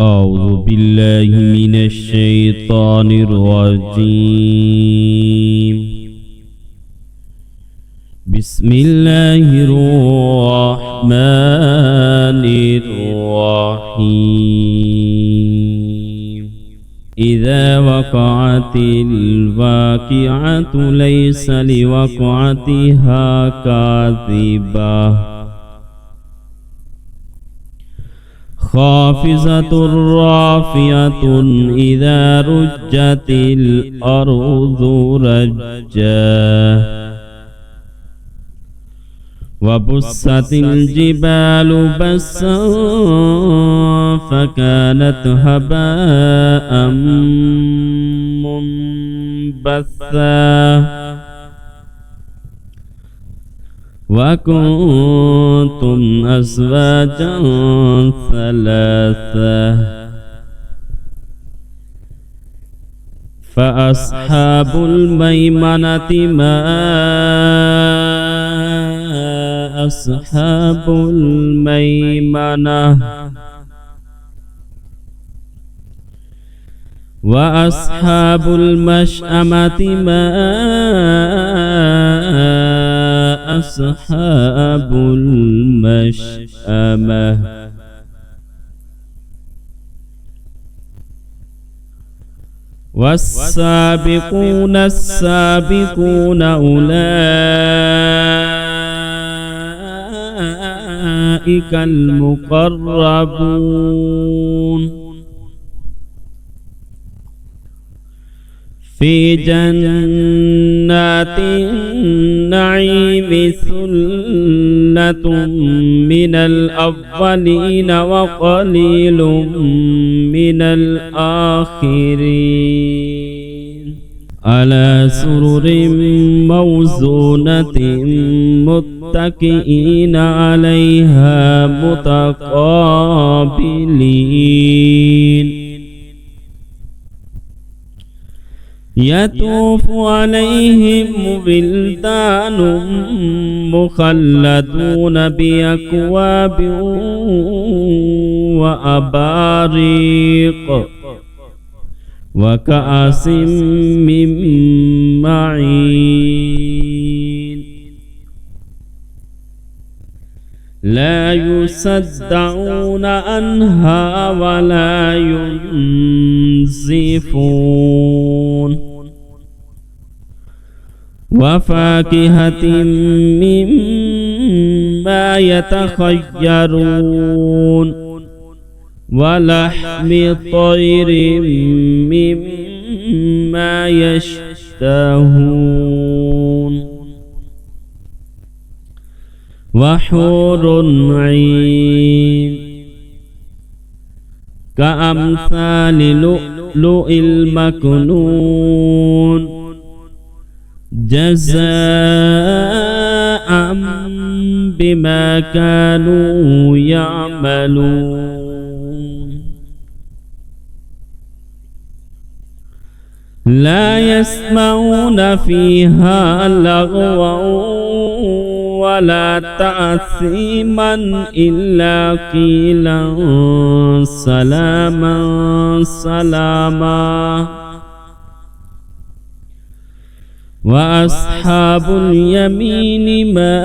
أعوذ بالله من الشيطان الرجيم. بسم الله الرحمن الرحيم. إذا وقعت الواقعة ليس لوقعتها كاذبة خافضة رافعة إذا رجت الأرض رجا وبست الجبال بسا فكانت هباء منبثا وكنتم أزواجا ثلاثة فأصحاب الميمنة ما أصحاب الميمنة وأصحاب المشأمة ما أصحاب المشأمة والسابقون السابقون أولئك المقربون في جنات النعيم ثلة من الأولين وقليل من الآخرين على سرر موزونة متكئين عليها متقابلين يطوف عليهم ولدان مخلدون بأكواب وأباريق وكأس من معين لا يصدعون عنها ولا ينزفون وفاكهة مما يتخيرون ولحم طير مما يشتهون وحور عين كأمثال لؤلؤ المكنون جزاء بما كانوا يعملون لا يسمعون فيها لغوا ولا تأثيما إلا قيلا سلاما سلاما وأصحاب اليمين ما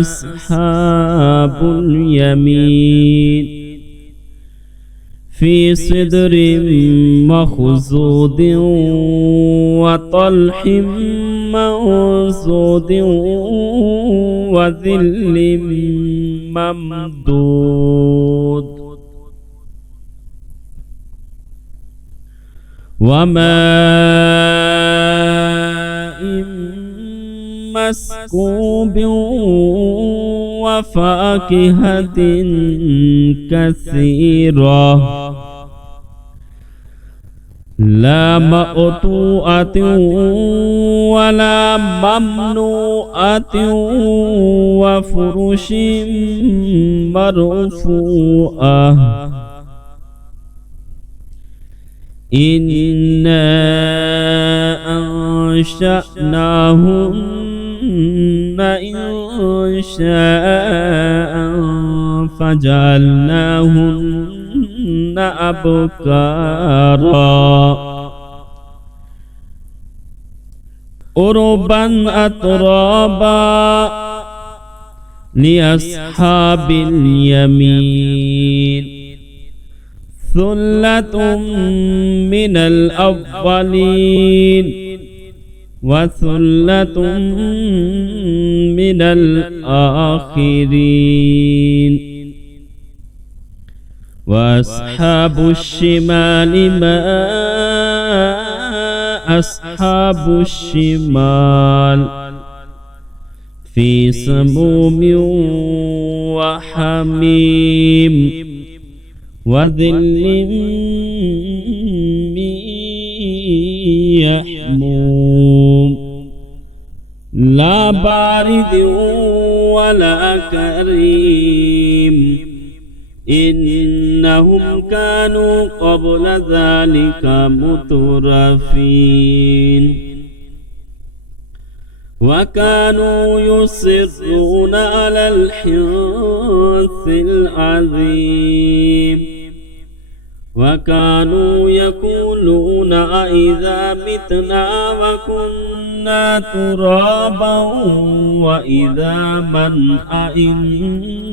أصحاب اليمين في صدر مخضود وطلح منضود وظل ممدود وماء مسكوب وفاكهة كثيرة لا مقطوعة ولا ممنوعة وفرش مرفوعة إنا أنشأناهن إنشاء فجعلناهن أبكارا عربا أترابا لأصحاب اليمين ثلة من الأولين وثلة من الآخرين وأصحاب الشمال ما أصحاب الشمال في سموم وحميم وظل من يحموم لا بارد ولا كريم إنهم كانوا قبل ذلك مترفين وكانوا يصرون على الحنث العظيم وكانوا يقولون أإذا متنا وكنا ترابا وإذا من أئنا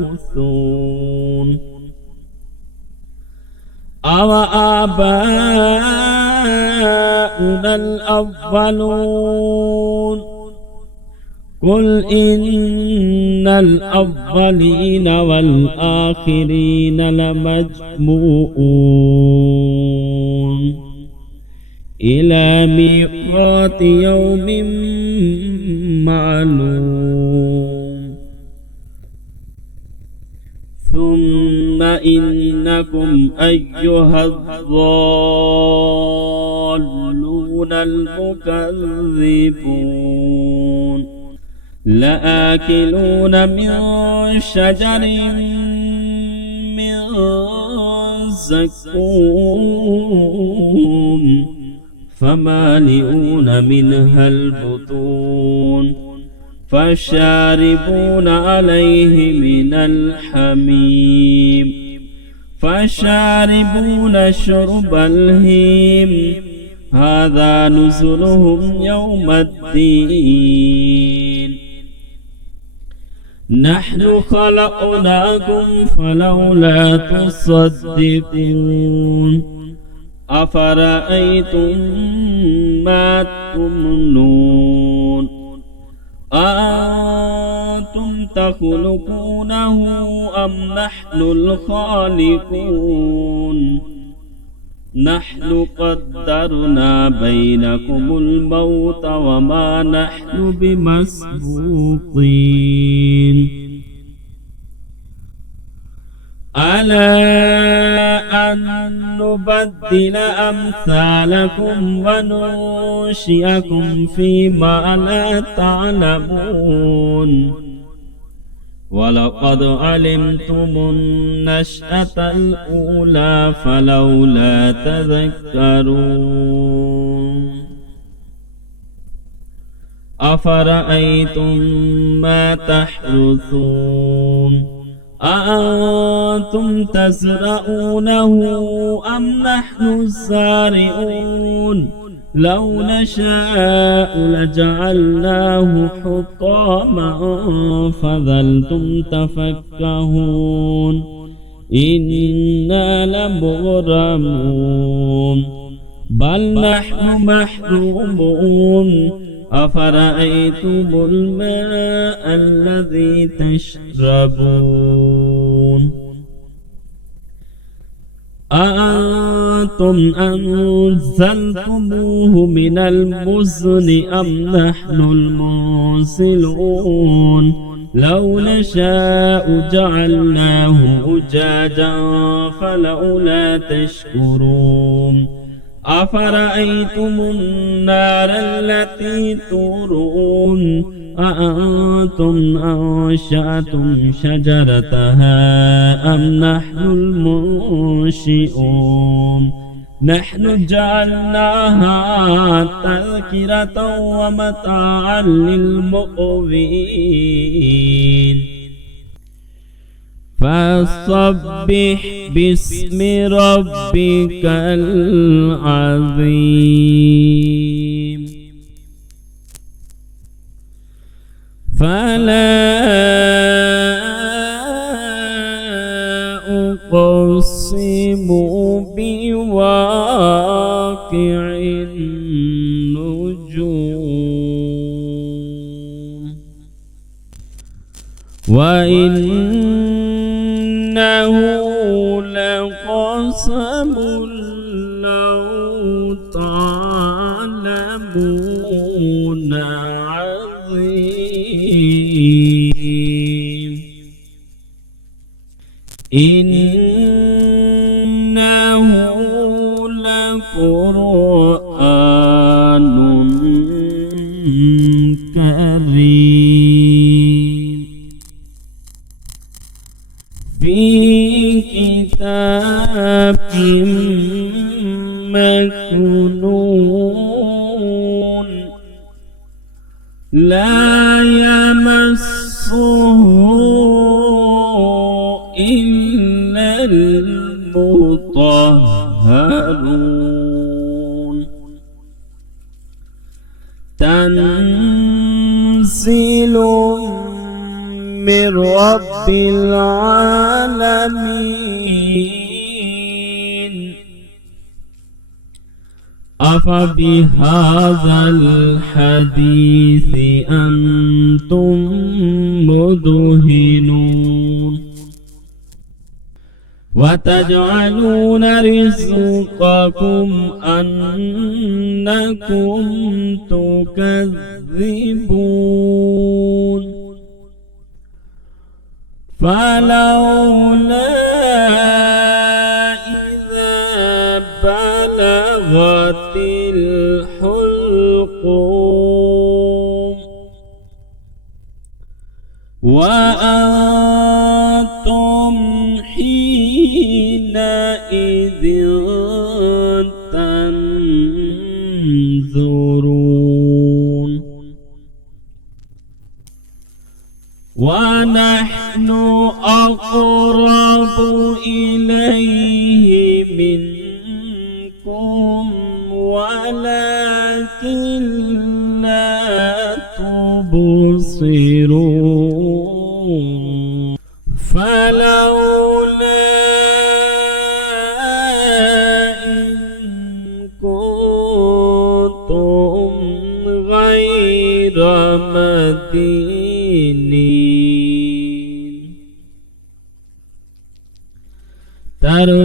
لمبعوثون أو آباؤنا الأولون قل إن الأولين والآخرين لمجموعون إلى ميقات يوم معلوم ثم إنكم أيها الضالون المكذبون لآكلون من شجر من زقوم فمالئون منها البطون فشاربون عليه من الحميم فشاربون شرب الهيم هذا نزلهم يوم الدين نحن خلقناكم فلولا تصدقون أفرأيتم ما تمنون أأنتم تخلقونه أم نحن الخالقون نحن قدرنا بينكم الموت وما نحن بمسبوقين ألا أن نبدل أمثالكم وننشئكم فيما لا تعلمون ولقد علمتم النشأة الأولى فلولا تذكرون أفرأيتم ما تحرثون أأنتم تزرعونه أم نحن الزارعون لو نشاء لجعلناه حطاما فظلتم تفكهون إنا لمغرمون بل نحن محرومون أفرأيتم الماء الذي تشربون أأنتم أنزلتموه من المزن أم نحن المنزلون لو نشاء جعلناه أجاجا فلولا تشكرون أفرأيتم النار التي تورون أأنتم أنشأتم شجرتها أم نحن المنشئون نحن جعلناها تذكرة ومتاعا للمقوين فسبح باسم ربك العظيم. فلا أقسم بواقع النجوم وإنه لقسم لو تعلمون عظيم. إنه لقرآن كريم في كتاب مكنون لا يمسه إلا المطهرون تنزيل من رب العالمين. أفبهذا الحديث أنتم مدهنون وتجعلون رزقكم أنكم تكذبون. فلولا إذا بلغت الحلقوم وأنتم حينئذ تنظرون ونحن أقرب إليه منكم ولكن لا تبصرون. فلولا إن كنتم غير مدينين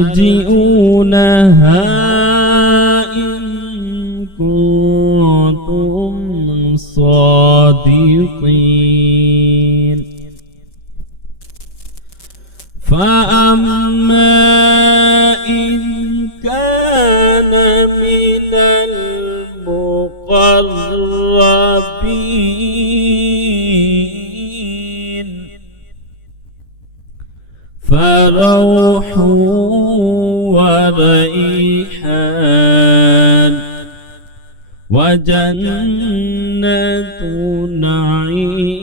ترجعونها إن كنتم صادقين. فأما إن كان من المقربين فروح وريحان وجنة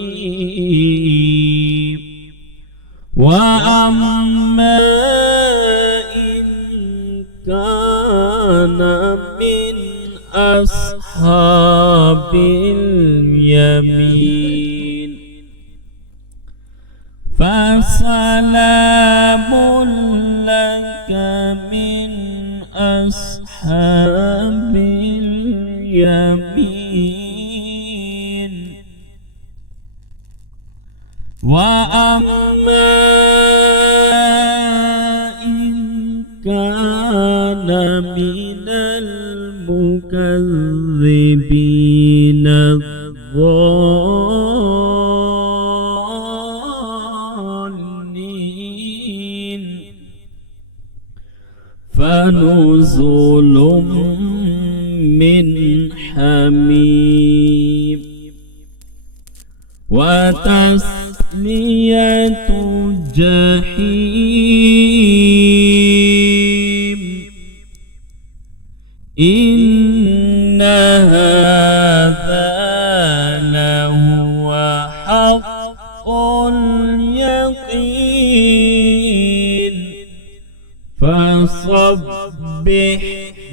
نعيم. وأما إن كان من أصحاب اليمين فسلام لك من أصحاب اليمين. وأما إن كان من المكذبين الضالين فنزل من حميم وتصلية جحيم. إن هذا لهو حق اليقين. فسبح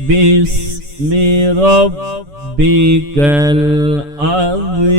باسم ربك العظيم